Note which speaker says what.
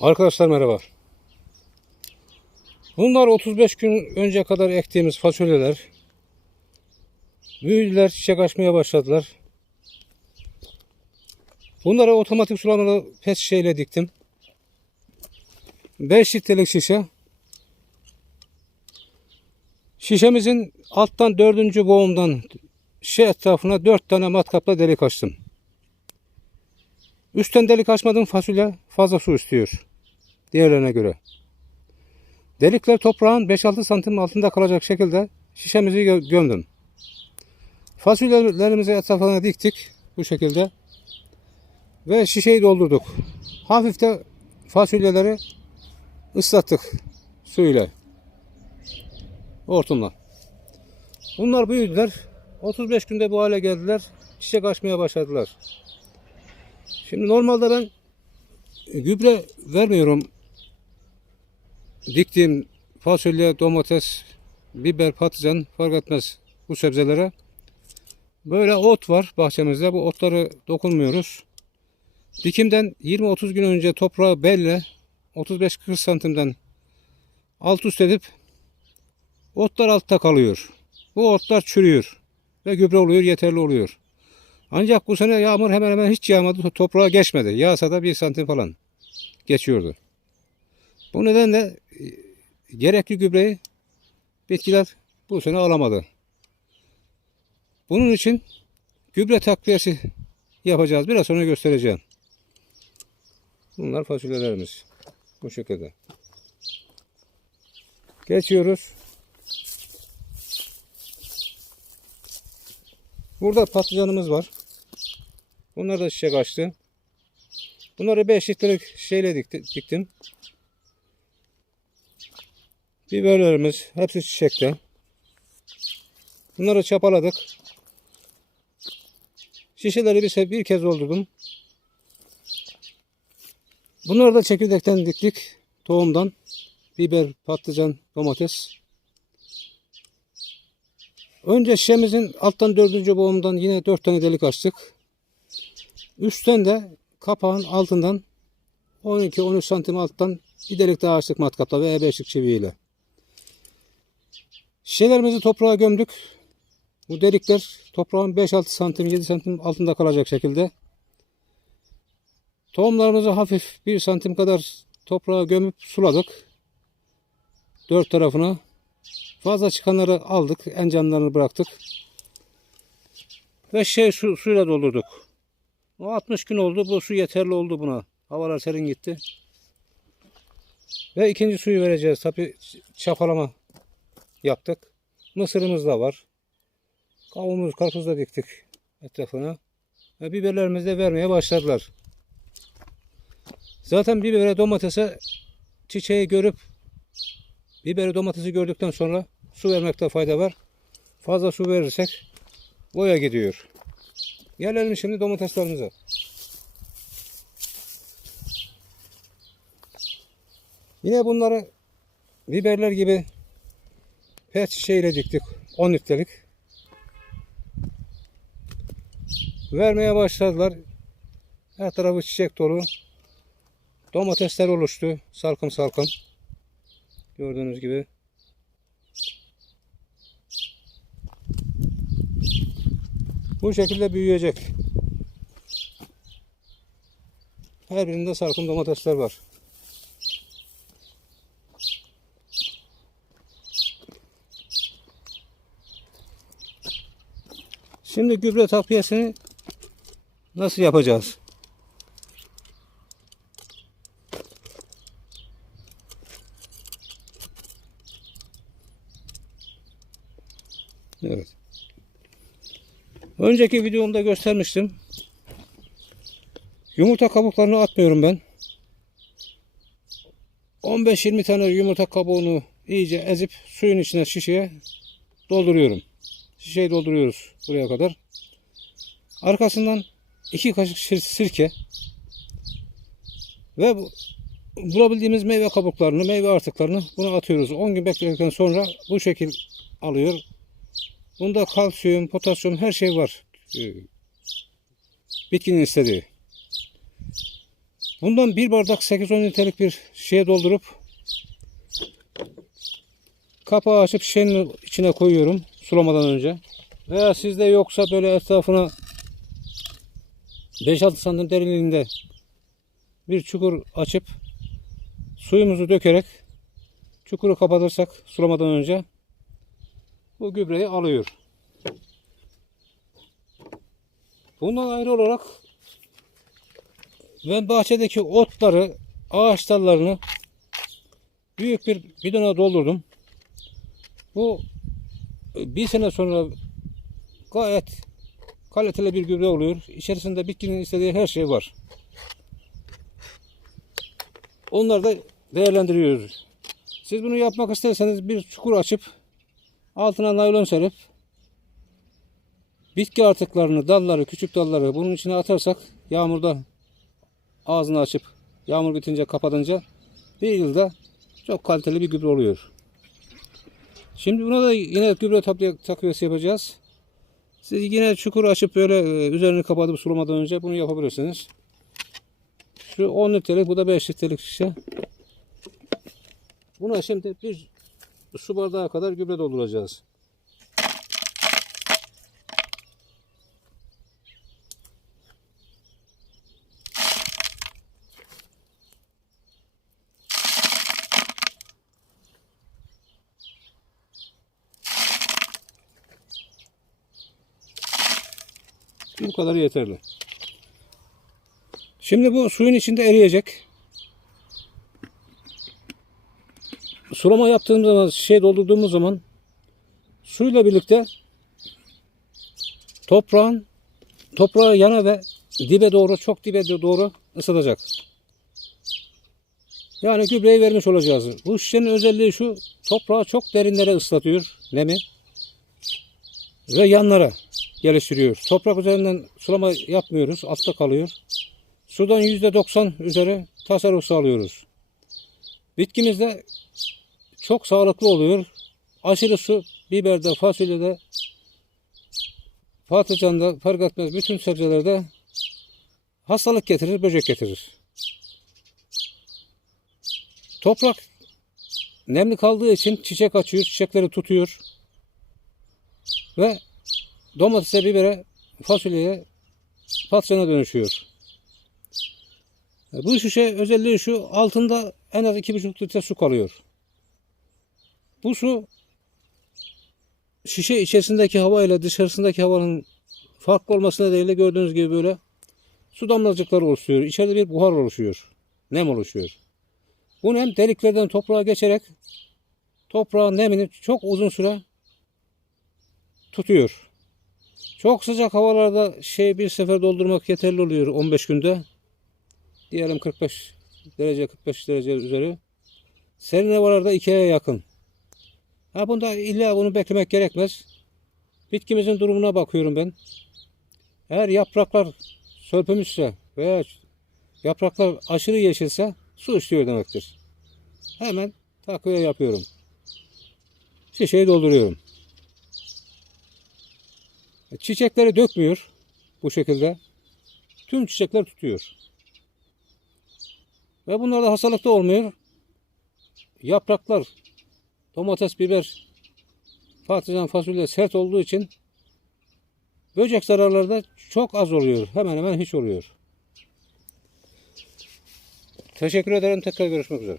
Speaker 1: Arkadaşlar merhaba. Bunlar 35 gün önce kadar ektiğimiz fasulyeler. Büyüdüler, çiçek açmaya başladılar. Bunları otomatik sulamalı pet şişeyle diktim. 5 litrelik şişe. Şişemizin alttan dördüncü boğumdan şişe etrafına 4 tane matkapla delik açtım. Üstten delik açmadım fasulye fazla su istiyor diğerlerine göre. Delikler toprağın 5-6 santim altında kalacak şekilde şişemizi gö- gömdüm. Fasulyelerimizi etrafına diktik bu şekilde ve şişeyi doldurduk. Hafif de fasulyeleri ıslattık suyla. Hortumla. Bunlar büyüdüler. 35 günde bu hale geldiler. Çiçek açmaya başladılar. Şimdi normalde ben gübre vermiyorum. Diktiğim fasulye, domates, biber, patlıcan fark etmez bu sebzelere. Böyle ot var bahçemizde. Bu otları dokunmuyoruz. Dikimden 20-30 gün önce toprağı belle 35-40 santimden alt üst edip otlar altta kalıyor. Bu otlar çürüyor ve gübre oluyor, yeterli oluyor. Ancak bu sene yağmur hemen hemen hiç yağmadı. Toprağa geçmedi. Yağsa da bir santim falan geçiyordu. Bu nedenle e, gerekli gübreyi bitkiler bu sene alamadı. Bunun için gübre takviyesi yapacağız. Biraz sonra göstereceğim. Bunlar fasulyelerimiz. Bu şekilde. Geçiyoruz. Burada patlıcanımız var. Bunlar da çiçek açtı. Bunları 5 litrelik şeyle dikti- diktim. Biberlerimiz hepsi çiçekte. Bunları çapaladık. Şişeleri bir, bir kez doldurdum. Bunları da çekirdekten diktik. Tohumdan. Biber, patlıcan, domates. Önce şişemizin alttan dördüncü boğumdan yine dört tane delik açtık. Üstten de kapağın altından 12-13 santim alttan bir delik daha açtık matkapla ve E5'lik çiviyle. Şişelerimizi toprağa gömdük. Bu delikler toprağın 5-6 santim 7 santim altında kalacak şekilde. Tohumlarımızı hafif 1 santim kadar toprağa gömüp suladık. Dört tarafına. Fazla çıkanları aldık. En canlarını bıraktık. Ve şey su, suyla doldurduk. O 60 gün oldu. Bu su yeterli oldu buna. Havalar serin gitti. Ve ikinci suyu vereceğiz. Tabi çapalama yaptık. Mısırımız da var. Kavunumuz, karpuz da diktik etrafına. Ve biberlerimizi de vermeye başladılar. Zaten bibere domatese çiçeği görüp biberi domatesi gördükten sonra su vermekte fayda var. Fazla su verirsek boya gidiyor. Gelelim şimdi domateslerimize. Yine bunları biberler gibi pet şişeyle diktik. 10 litrelik. Vermeye başladılar. Her tarafı çiçek dolu. Domatesler oluştu. Salkım salkım. Gördüğünüz gibi. Bu şekilde büyüyecek. Her birinde salkım domatesler var. Şimdi gübre takviyesini nasıl yapacağız? Evet. Önceki videomda göstermiştim. Yumurta kabuklarını atmıyorum ben. 15-20 tane yumurta kabuğunu iyice ezip suyun içine şişeye dolduruyorum. Şişeyi dolduruyoruz buraya kadar. Arkasından 2 kaşık sirke ve bu, bulabildiğimiz meyve kabuklarını, meyve artıklarını buna atıyoruz. 10 gün bekledikten sonra bu şekil alıyor. Bunda kalsiyum, potasyum her şey var. Ee, Bitkinin istediği. Bundan bir bardak 8-10 litrelik bir şeye doldurup kapağı açıp şişenin içine koyuyorum sulamadan önce. Veya sizde yoksa böyle etrafına 5-6 santim derinliğinde bir çukur açıp suyumuzu dökerek çukuru kapatırsak sulamadan önce bu gübreyi alıyor. Bundan ayrı olarak ben bahçedeki otları, ağaç dallarını büyük bir bidona doldurdum. Bu bir sene sonra gayet kaliteli bir gübre oluyor. İçerisinde bitkinin istediği her şey var. Onları da değerlendiriyoruz. Siz bunu yapmak isterseniz bir çukur açıp altına naylon serip bitki artıklarını, dalları, küçük dalları bunun içine atarsak yağmurda ağzını açıp yağmur bitince kapatınca bir yılda çok kaliteli bir gübre oluyor. Şimdi buna da yine gübre takviye- takviyesi yapacağız. Siz yine çukur açıp böyle e, üzerini kapatıp sulamadan önce bunu yapabilirsiniz. Şu 10 litrelik bu da 5 litrelik şişe. Buna şimdi bir su bardağı kadar gübre dolduracağız. Bu kadar yeterli. Şimdi bu suyun içinde eriyecek. Sulama yaptığımız zaman, şey doldurduğumuz zaman suyla birlikte toprağın toprağı yana ve dibe doğru, çok dibe doğru ısıtacak. Yani gübreyi vermiş olacağız. Bu şişenin özelliği şu, toprağı çok derinlere ıslatıyor, nemi ve yanlara geliştiriyor. Toprak üzerinden sulama yapmıyoruz. Altta kalıyor. Sudan %90 üzeri tasarruf sağlıyoruz. Bitkimizde çok sağlıklı oluyor. Aşırı su biberde, fasulyede, patlıcanda fark etmez bütün sebzelerde hastalık getirir, böcek getirir. Toprak nemli kaldığı için çiçek açıyor, çiçekleri tutuyor ve domatese, bibere, fasulyeye, patlıcana dönüşüyor. Bu şişe özelliği şu altında en az 2,5 litre su kalıyor. Bu su şişe içerisindeki hava ile dışarısındaki havanın farklı olması nedeniyle gördüğünüz gibi böyle su damlacıkları oluşuyor. İçeride bir buhar oluşuyor. Nem oluşuyor. Bu nem deliklerden toprağa geçerek toprağın nemini çok uzun süre tutuyor. Çok sıcak havalarda şey bir sefer doldurmak yeterli oluyor 15 günde. Diyelim 45 derece 45 derece üzeri. Serin havalarda 2 aya yakın. Ha bunda illa bunu beklemek gerekmez. Bitkimizin durumuna bakıyorum ben. Eğer yapraklar sörpümüşse veya yapraklar aşırı yeşilse su istiyor demektir. Hemen takviye yapıyorum. Şişeyi dolduruyorum. Çiçekleri dökmüyor bu şekilde. Tüm çiçekler tutuyor. Ve bunlarda hastalık da olmuyor. Yapraklar, domates, biber, patlıcan, fasulye sert olduğu için böcek zararları da çok az oluyor. Hemen hemen hiç oluyor. Teşekkür ederim. Tekrar görüşmek üzere.